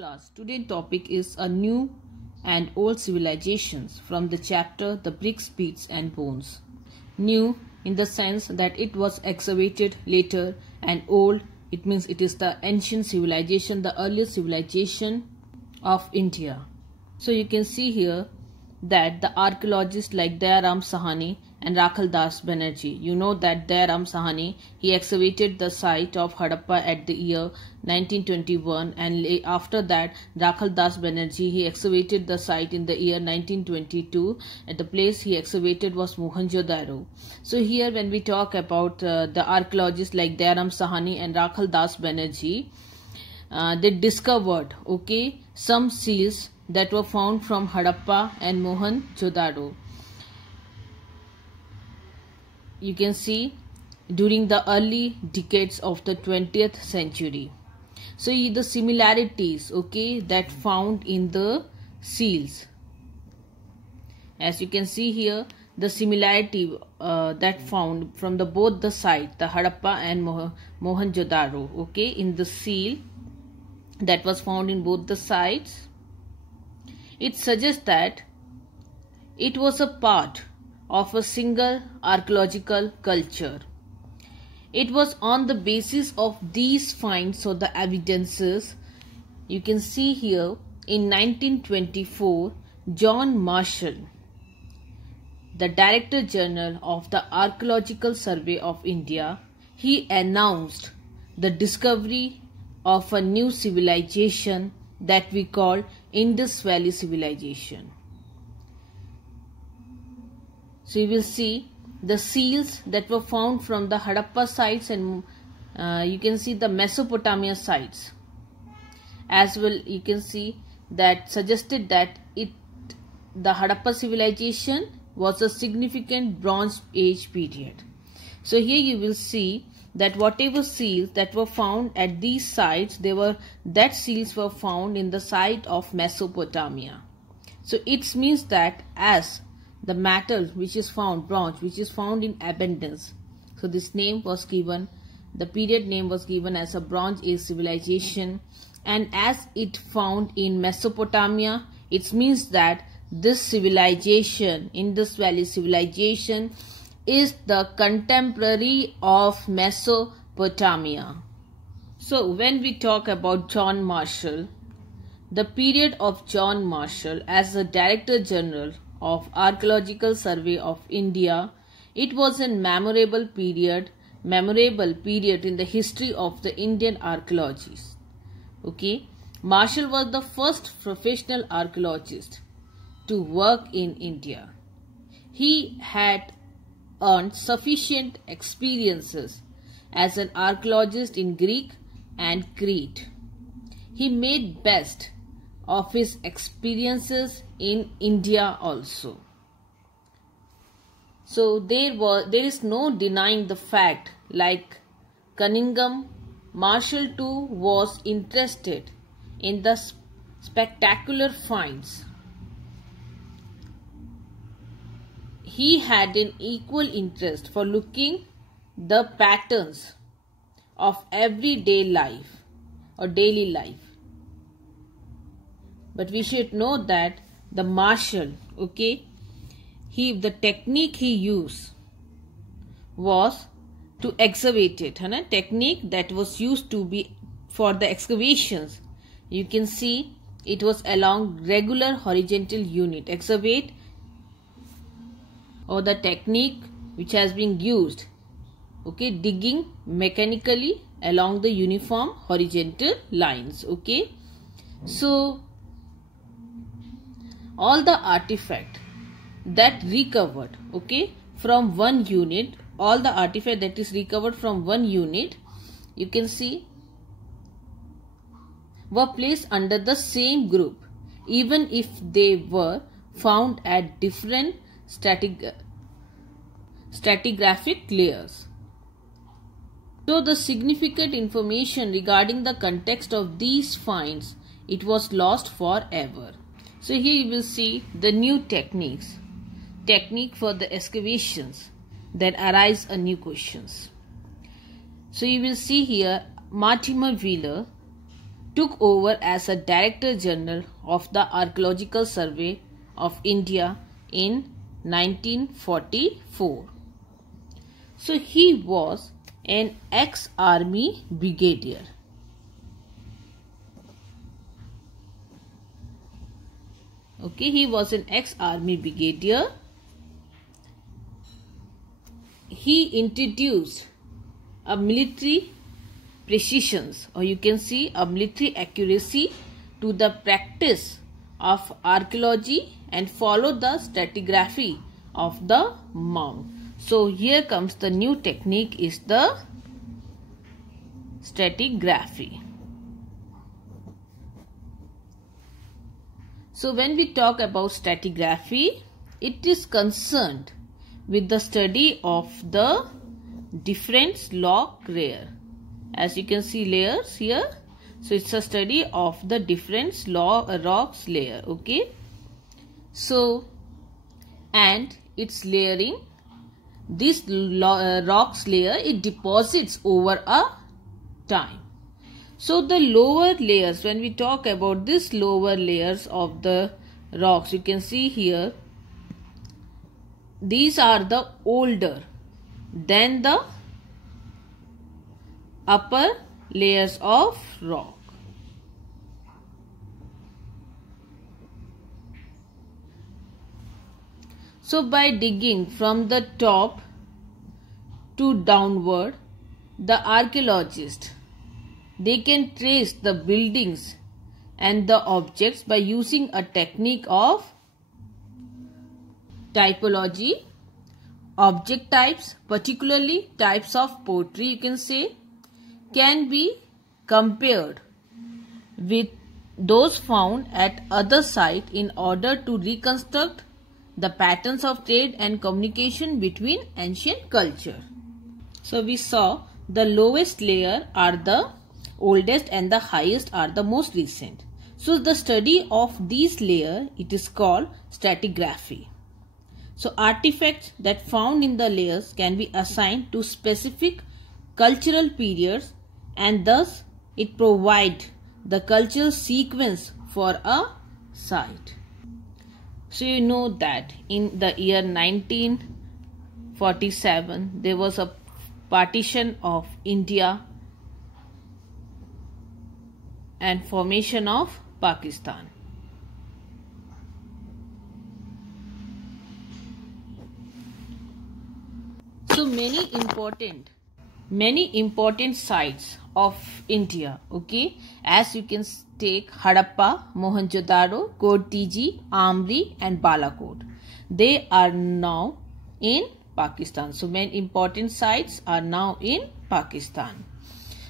Class, today's topic is a new and old civilizations from the chapter The Bricks, Beats and Bones. New in the sense that it was excavated later, and old it means it is the ancient civilization, the earliest civilization of India. So you can see here that the archaeologists like Dayaram Sahani and Rakhal Das Banerjee, you know that Dayaram Sahani, he excavated the site of Harappa at the year 1921, and after that Rakhal Das Banerjee, he excavated the site in the year 1922. At the place he excavated was Mohenjo-daro. So here when we talk about the archaeologists like Dayaram Sahani and Rakhal Das Banerjee, they discovered some seals that were found from Harappa and Mohenjo-daro. You can see during the early decades of the 20th century. So the similarities that found in the seals. As you can see here, the similarity that found from both the sites, the Harappa and Mohenjo-daro, in the seal that was found in both the sites. It suggests that it was a part of a single archaeological culture. It was on the basis of these finds or the evidences, you can see here in 1924, John Marshall, the Director General of the Archaeological Survey of India, he announced the discovery of a new civilization that we call Indus Valley Civilization. So you will see the seals that were found from the Harappa sites, and you can see the Mesopotamia sites as well. You can see that suggested that the Harappa civilization was a significant Bronze Age period. So here you will see that whatever seals that were found at these sites, seals were found in the site of Mesopotamia. So it means that as the metal which is found, bronze, which is found in abundance, so this name was given, the period name was given as a Bronze Age civilization, and as it found in Mesopotamia, it means that this civilization, Indus Valley civilization, is the contemporary of Mesopotamia. So when we talk about John Marshall, the period of John Marshall as the Director General of Archaeological Survey of India, it was a memorable period in the history of the Indian archaeologists. Marshall was the first professional archaeologist to work in India. He had earned sufficient experiences as an archaeologist in Greek and Crete. He made best of his experiences in India also. So there is no denying the fact, like Cunningham, Marshall too was interested in the spectacular finds. He had an equal interest for looking the patterns of everyday life or daily life. But we should know that the Marshall, the technique he used was to excavate it. Technique that was used to be for the excavations. You can see it was along regular horizontal unit. Excavate, or the technique which has been used, digging mechanically along the uniform horizontal lines. So all the artifact that recovered from one unit, all the artifact that is recovered from one unit, you can see were placed under the same group, even if they were found at different stratigraphic layers. So the significant information regarding the context of these finds, it was lost forever. So here you will see the new technique for the excavations, that arise a new questions. So you will see here Mortimer Wheeler took over as a Director General of the Archaeological Survey of India in 1944. So he was an ex-army brigadier. Okay, he was an ex-army brigadier. He introduced a military precision, or you can see a military accuracy, to the practice of archaeology and followed the stratigraphy of the mound. So here comes the new technique, is the stratigraphy. So when we talk about stratigraphy, it is concerned with the study of the different rock layer. As you can see layers here. So it's a study of the different rocks layer. Okay. So, and its layering, this rocks layer, it deposits over a time. So the lower layers, when we talk about this lower layers of the rocks, you can see here, these are the older than the upper layers of rock. So by digging from the top to downward, the archaeologist, they can trace the buildings and the objects by using a technique of typology. Object types, particularly types of pottery, you can say, can be compared with those found at other sites in order to reconstruct the patterns of trade and communication between ancient culture. So we saw the lowest layer are the oldest and the highest are the most recent. So the study of these layers, it is called stratigraphy. So artifacts that found in the layers can be assigned to specific cultural periods, and thus it provides the cultural sequence for a site. So you know that in the year 1947 there was a partition of India and formation of Pakistan. So many important sites of India, okay, as you can take Harappa, Mohenjo-daro, Kortiji, Amri and Balakot. They are now in Pakistan. So many important sites are now in Pakistan.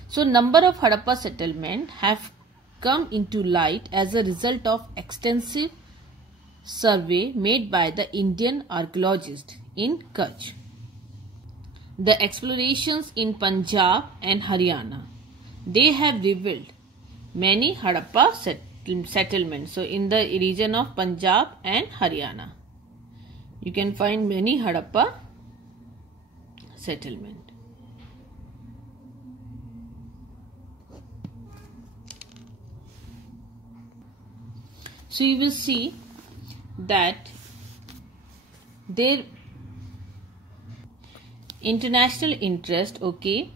So number of Harappa settlements have come into light as a result of extensive survey made by the Indian archaeologists in Kutch. The explorations in Punjab and Haryana, they have revealed many Harappa settlements. So in the region of Punjab and Haryana, you can find many Harappa settlements. So you will see that their international interest, okay,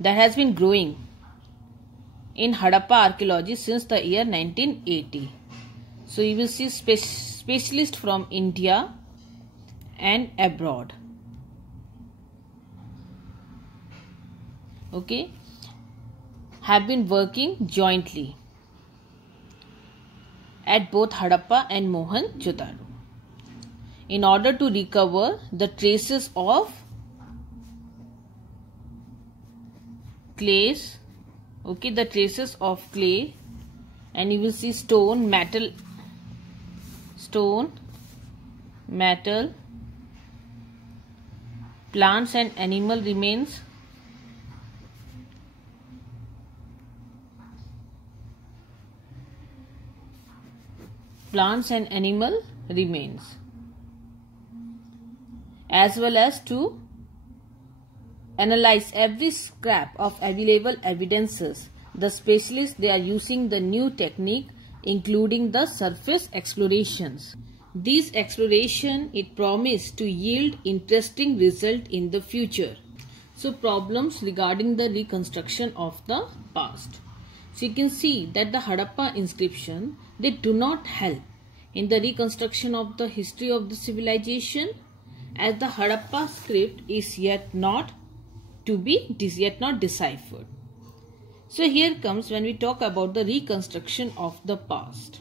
that has been growing in Harappa archaeology since the year 1980. So you will see specialists from India and abroad, okay, have been working jointly at both Harappa and Mohenjo-daro in order to recover the traces of clays, okay, the traces of clay, and you will see stone, metal, plants and animal remains, as well as to analyze every scrap of available evidences the specialists, they are using the new technique, including the surface explorations. This exploration, it promised to yield interesting result in the future. So problems regarding the reconstruction of the past. So you can see that the Harappa inscription, they do not help in the reconstruction of the history of the civilization, as the Harappa script is yet not deciphered. So here comes when we talk about the reconstruction of the past.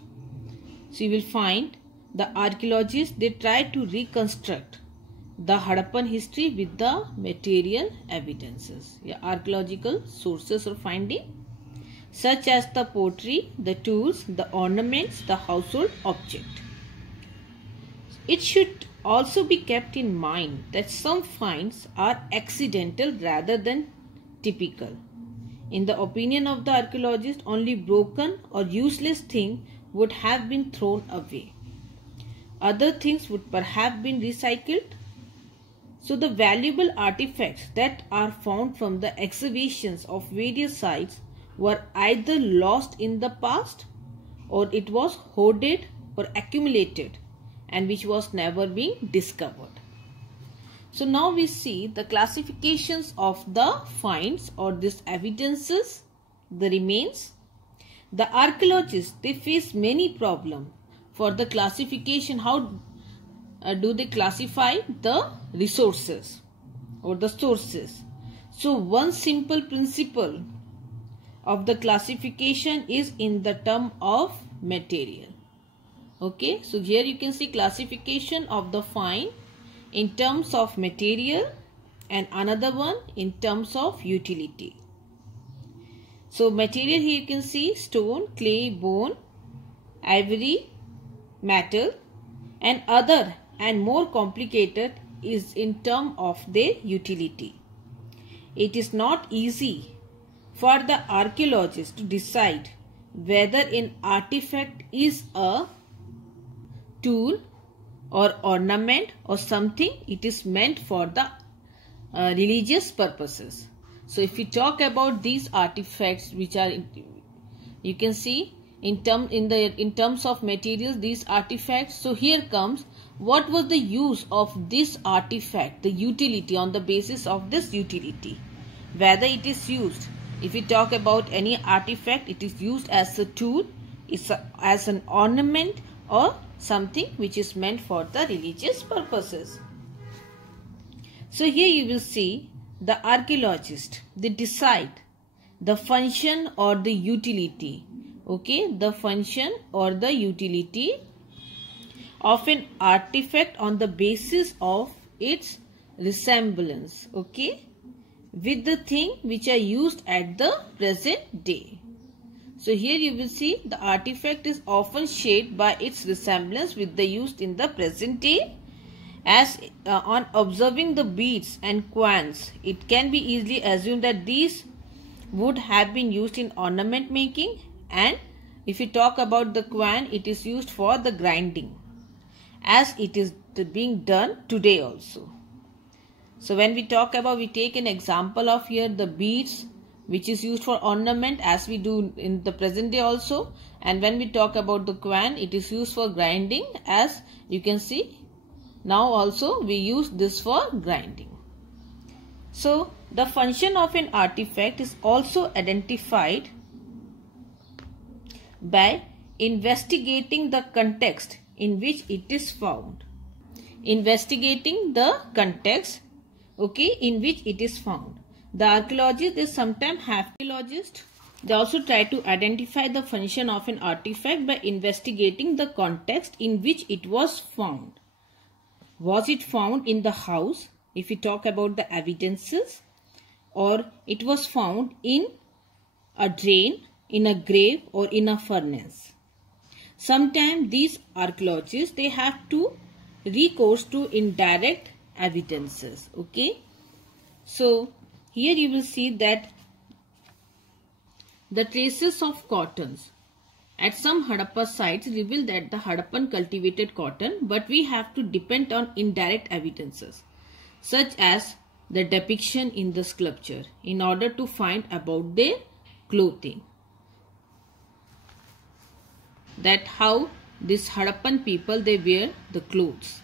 So you will find the archaeologists, they try to reconstruct the Harappan history with the material evidences, archaeological sources or finding, such as the pottery, the tools, the ornaments, the household object. It should also be kept in mind that some finds are accidental rather than typical. In the opinion of the archaeologist, only broken or useless things would have been thrown away. Other things would perhaps been recycled. So the valuable artifacts that are found from the excavations of various sites were either lost in the past, or it was hoarded or accumulated and which was never being discovered. So now we see the classifications of the finds or these evidences, the remains. The archaeologists, they face many problems for the classification. How do they classify the resources or the sources? So one simple principle of the classification is in the term of material. Okay, so here you can see classification of the find in terms of material and another one in terms of utility. So material, here you can see stone, clay, bone, ivory, metal, and other and more complicated is in terms of their utility. It is not easy for the archaeologist to decide whether an artifact is a tool or ornament or something it is meant for the religious purposes. So if we talk about these artifacts which are, you can see in terms of materials, these artifacts. So here comes what was the use of this artifact, the utility, on the basis of this utility, whether it is used. If we talk about any artifact, it is used as a tool, as an ornament, or something which is meant for the religious purposes. So here you will see the archaeologist, they decide the function or the utility, okay, the function or the utility of an artifact on the basis of its resemblance, okay, with the thing which are used at the present day. So here you will see the artifact is often shaped by its resemblance with the used in the present day. As on observing the beads and coins, it can be easily assumed that these would have been used in ornament making, and if you talk about the coin, it is used for the grinding, as it is being done today also. So when we talk about, we take an example of here the beads, which is used for ornament as we do in the present day also, and when we talk about the coin, it is used for grinding, as you can see now also we use this for grinding. So the function of an artifact is also identified by investigating the context in which it is found. Investigating the context, okay, in which it is found. The archaeologists, they sometimes have archaeologists, they also try to identify the function of an artifact by investigating the context in which it was found. Was it found in the house, if we talk about the evidences, or it was found in a drain, in a grave, or in a furnace? Sometimes these archaeologists, they have to recourse to indirect evidences, okay. So here you will see that the traces of cottons at some Harappa sites reveal that the Harappan cultivated cotton, but we have to depend on indirect evidences such as the depiction in the sculpture in order to find about their clothing. That how this Harappan people, they wear the clothes.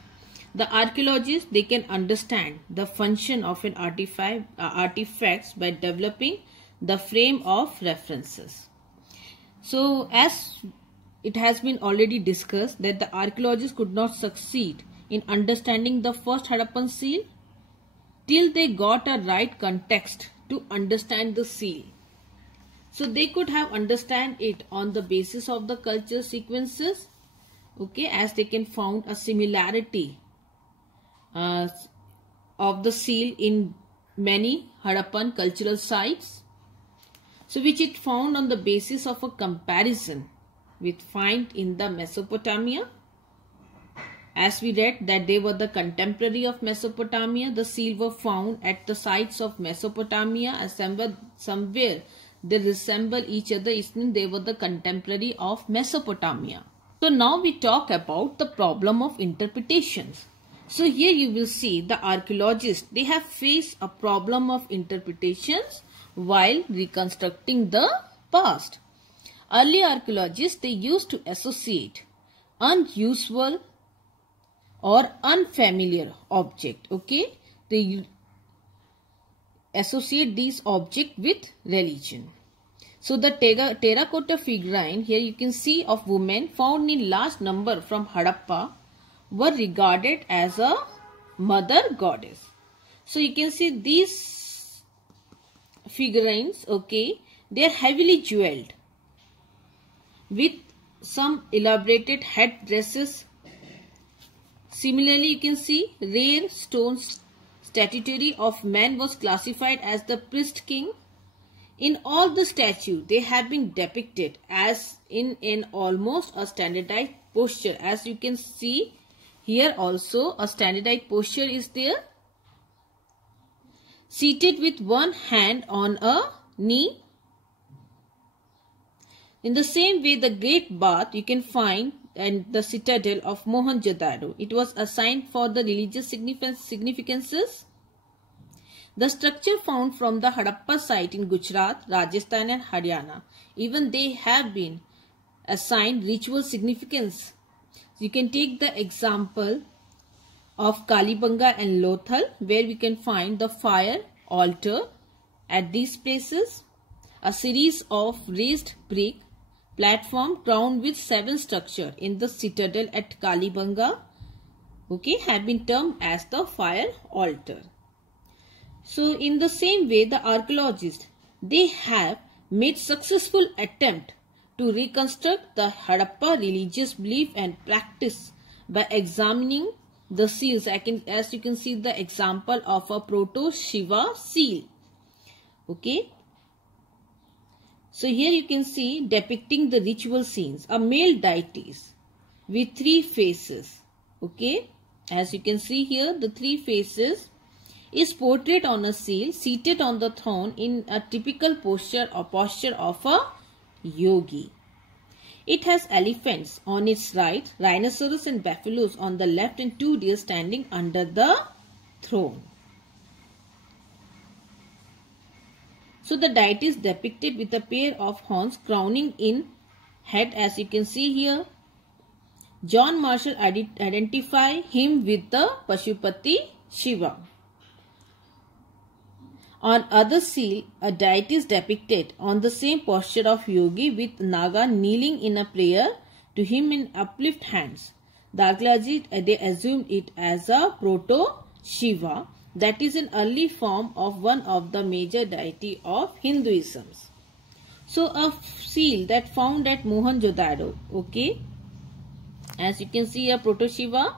The archaeologists, they can understand the function of an artifacts by developing the frame of references. So as it has been already discussed that the archaeologists could not succeed in understanding the first Harappan seal till they got a right context to understand the seal. So they could have understand it on the basis of the culture sequences, okay, as they can found a similarity of the seal in many Harappan cultural sites. So which it found on the basis of a comparison with find in the Mesopotamia. As we read that they were the contemporary of Mesopotamia, the seal were found at the sites of Mesopotamia assembled somewhere. They resemble each other, means they were the contemporary of Mesopotamia. So now we talk about the problem of interpretations. So here you will see the archaeologists, they have faced a problem of interpretations while reconstructing the past. Early archaeologists, they used to associate unusual or unfamiliar object, okay? They associate these objects with religion. So the terracotta figurine here you can see of women found in large number from Harappa were regarded as a mother goddess. So you can see these figurines, okay, they are heavily jeweled with some elaborated headdresses. Similarly, you can see rare stone statuary of man was classified as the priest king. In all the statue, they have been depicted as in almost a standardized posture. As you can see here also a standardized posture is there. Seated with one hand on a knee. In the same way, the great bath you can find in the citadel of Mohenjo-daro. It was assigned for the religious significances. The structure found from the Harappa site in Gujarat, Rajasthan and Haryana, even they have been assigned ritual significance. You can take the example of Kalibanga and Lothal, where we can find the fire altar at these places, a series of raised brick platform crowned with 7 structures in the citadel at Kalibanga, okay, have been termed as the fire altar. So in the same way, the archaeologists, they have made successful attempt to reconstruct the Harappa religious belief and practice by examining the seals. As you can see the example of a proto-Shiva seal. Okay. So here you can see depicting the ritual scenes, a male deities with 3 faces. Okay. As you can see here, the 3 faces is portrayed on a seal seated on the throne in a typical posture of a yogi. It has elephants on its right, rhinoceros and buffaloes on the left, and 2 deer standing under the throne. So the deity is depicted with a pair of horns crowning in head, as you can see here. John Marshall identify him with the Pashupati Shiva. On other seal, a deity is depicted on the same posture of yogi with Naga kneeling in a prayer to him in uplift hands. The archaeologists, they assumed it as a proto-Shiva, that is an early form of one of the major deity of Hinduism. So a seal that found at Mohenjo-daro, okay, as you can see a proto-Shiva.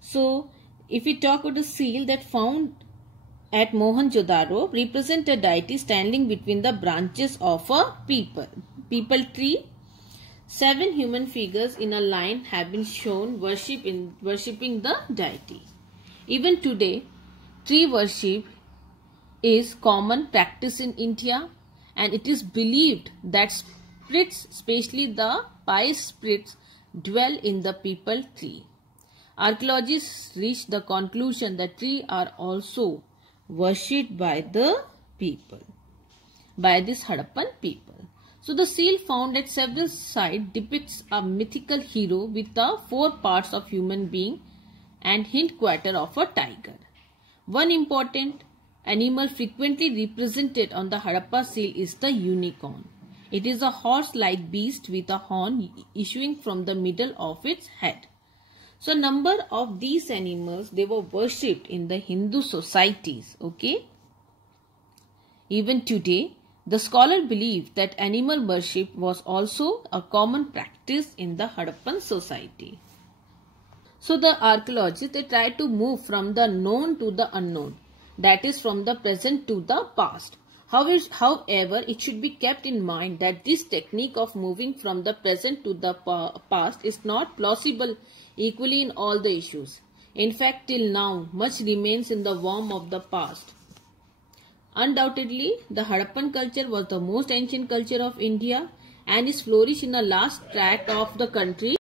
So if we talk about the seal that found at Mohenjo-daro, represent a deity standing between the branches of a peepal tree. 7 human figures in a line have been shown worshipping the deity. Even today, tree worship is common practice in India, and it is believed that spirits, especially the pious spirits, dwell in the peepal tree. Archaeologists reached the conclusion that trees are also worshipped by the people. by this Harappan people. So the seal found at several sites depicts a mythical hero with the 4 parts of human being and hindquarter of a tiger. One important animal frequently represented on the Harappa seal is the unicorn. It is a horse-like beast with a horn issuing from the middle of its head. So number of these animals, they were worshipped in the Hindu societies. Okay. Even today, the scholar believed that animal worship was also a common practice in the Harappan society. So the archaeologists, they tried to move from the known to the unknown, that is from the present to the past. However, it should be kept in mind that this technique of moving from the present to the past is not plausible equally in all the issues. In fact, till now, much remains in the womb of the past. Undoubtedly, the Harappan culture was the most ancient culture of India and is flourished in the last tract of the country